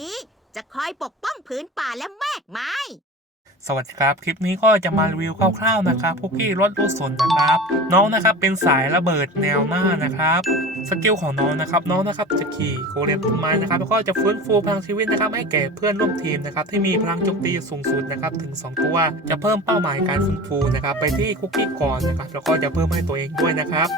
นี้จะคอยปกป้องผืนป่าและแมกไม้ สวัสดีครับ คลิปนี้ก็จะมารีวิวคร่าวๆนะครับ คุกกี้รสลูกสนนะครับ น้องนะครับเป็นสายระเบิดแนวหน้านะครับ สกิลของน้องนะครับ น้องนะครับจะขี่โกเลมต้นไม้นะครับ แล้วก็จะฟื้นฟูพลังชีวิตนะครับ ให้แก่เพื่อนร่วมทีมนะครับ ที่มีพลังโจมตีสูงสุดนะครับถึง 2 ตัว จะเพิ่มเป้าหมายการฟื้นฟูนะครับ ไปที่คุกกี้ก่อนนะครับ แล้วก็จะเพิ่มให้ตัวเองด้วยนะครับ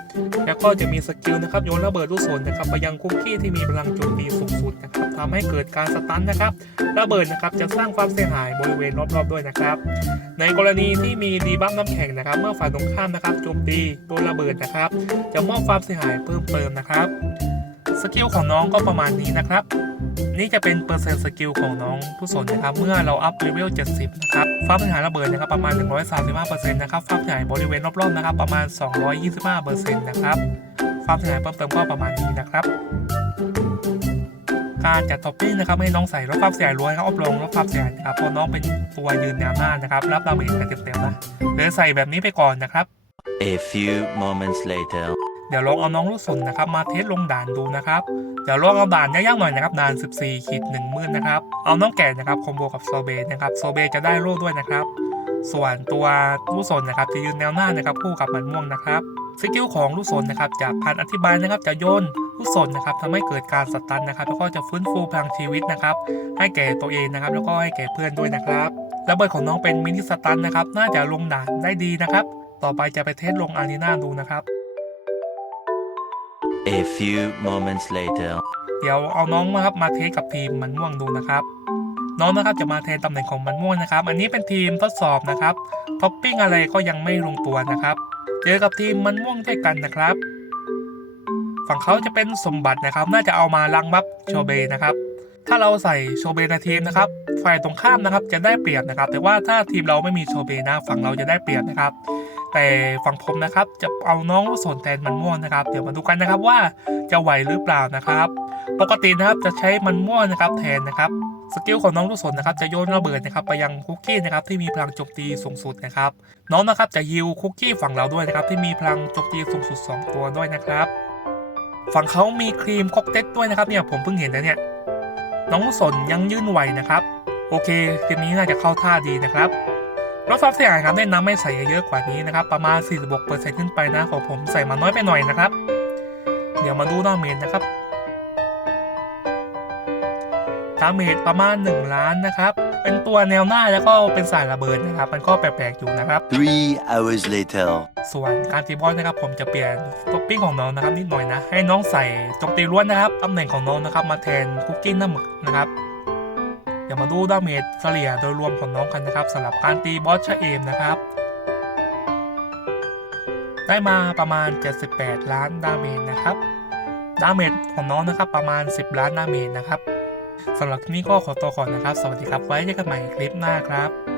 แล้วก็จะมีสกิลนะครับโยนระเบิดลูกศรนะครับไปยังคุกกี้ที่มีพลังโจมตีสูงสุดนะครับทำให้เกิดการสตันนะครับ ระเบิดนะครับจะสร้างความเสียหายบริเวณรอบๆด้วยนะครับ ในกรณีที่มีดีบัฟน้ำแข็งนะครับ เมื่อฝ่ายตรงข้ามนะครับโจมตีโดนระเบิดนะครับ จะมอบความเสียหายเพิ่มเติมนะครับสกิลของน้องก็ประมาณนี้นะครับ นี่จะเป็นเปอร์เซ็นต์สกิลของน้องผู้สนนะครับ เมื่อเราอัพเลเวล 70 นะครับฟ้าเสียหายระเบิดนะครับประมาณ 135%นะครับฟ้าเสียหายบริเวณรอบๆนะครับ ประมาณ 225%นะครับฟ้าเสียหายเพิ่มเติมก็ประมาณนี้นะครับ การจัดท็อปปิ้งนะครับให้น้องใส่ลดความเสียหายล้วนครับอบรมลดความเสียหายนะครับเพราะน้องเป็นตัวยืนแนวหน้านะครับรับดาเมจกันเต็มๆนะเดี๋ยวใส่แบบนี้ไปก่อนนะครับ A few moments later. เดี๋ยวลองเอาน้องลูกสนนะครับมาเทสลงด่านดูนะครับเดี๋ยวลองเอาด่านยากๆหน่อยนะครับด่าน14ขีด1มื่นนะครับเอาน้องแก่นะครับคอมโบกับโซเบนะครับโซเบจะได้โล่ด้วยนะครับ ส่วนตัวลูกสนนะครับจะยืนแนวหน้านะครับคู่กับมันม่วงนะครับสกิลของลูกสนนะครับจากพันอธิบายนะครับจะโยนลูกสนนะครับทำให้เกิดการสตันนะครับ แล้วก็จะฟื้นฟูพลังชีวิตนะครับ ให้แก่ตัวเองนะครับ แล้วก็ให้แก่เพื่อนด้วยนะครับระเบิดของน้องเป็นมินิสตันนะครับ น่าจะลงด่านได้ดีนะครับ ต่อไปจะไปเทสลงอารีนาดูนะครับ A few moments later. เดี๋ยวเอาน้องนะครับมาเทสกับทีมมันม่วงดูนะครับ น้องนะครับจะมาแทนตำแหน่งของมันม่วงนะครับ อันนี้เป็นทีมทดสอบนะครับท็อปปิ้งอะไรก็ยังไม่ลงตัวนะครับ เจอกับทีมมันม่วงด้วยกันนะครับ ฝั่งเขาจะเป็นสมบัตินะครับ น่าจะเอามาลังบัฟโชเบนะครับ ถ้าเราใส่โชเบในทีมนะครับฝ่ายตรงข้ามนะครับจะได้เปรียบนะครับ แต่ว่าถ้าทีมเราไม่มีโชเบนะฝั่งเราจะได้เปรียบนะครับแต่ฝั่งผมนะครับจะเอาน้องลูกศรแทนมันม่วงนะครับ เดี๋ยวมาดูกันนะครับว่าจะไหวหรือเปล่านะครับ ปกตินะครับจะใช้มันม่วงนะครับแทนนะครับสกิลของน้องลูกศรนะครับจะโยนระเบิดนะครับไปยังคุกกี้นะครับที่มีพลังโจมตีสูงสุดนะครับน้องนะครับจะฮิวคุกกี้ฝั่งเราด้วยนะครับที่มีพลังโจมตีสูงสุด 2 ตัวด้วยนะครับ ฝั่งเขามีครีมค็อกเต็ดด้วยนะครับเนี่ยผมเพิ่งเห็นนะเนี่ยน้องลูกศรยังยื่นไหวนะครับโอเคเกมนี้น่าจะเข้าท่าดีนะครับรถฟ้าเสียหายครับแนะนำให้ใส่เยอะกว่านี้นะครับประมาณ 46%ขึ้นไปนะของผมใส่มาน้อยไปหน่อยนะครับ เดี๋ยวมาดูดาเมจนะครับ ดาเมจประมาณ 1 ล้านนะครับ เป็นตัวแนวหน้าแล้วก็เป็นสายระเบิดนะครับ มันก็แปลกๆอยู่นะครับ Three hours later. ส่วนการตีบอลนะครับ ผมจะเปลี่ยนท็อปปิ้งของน้องนะครับนิดหน่อยนะ ให้น้องใส่โจมตีล้วนนะครับตำแหน่งของน้องนะครับมาแทนคุกกี้หน้าหมึกนะครับเดี๋ยวมาดูดาเมจเฉลี่ยโดยรวมของน้องกันนะครับสำหรับการตีบอสชะเอมนะครับได้มาประมาณ 78 ล้านดาเมจนะครับ ดาเมจของน้องนะครับประมาณ 10 ล้านดาเมจนะครับ สำหรับคลิปนี้ก็ขอตัวก่อนนะครับ สวัสดีครับ ไว้เจอกันใหม่คลิปหน้าครับ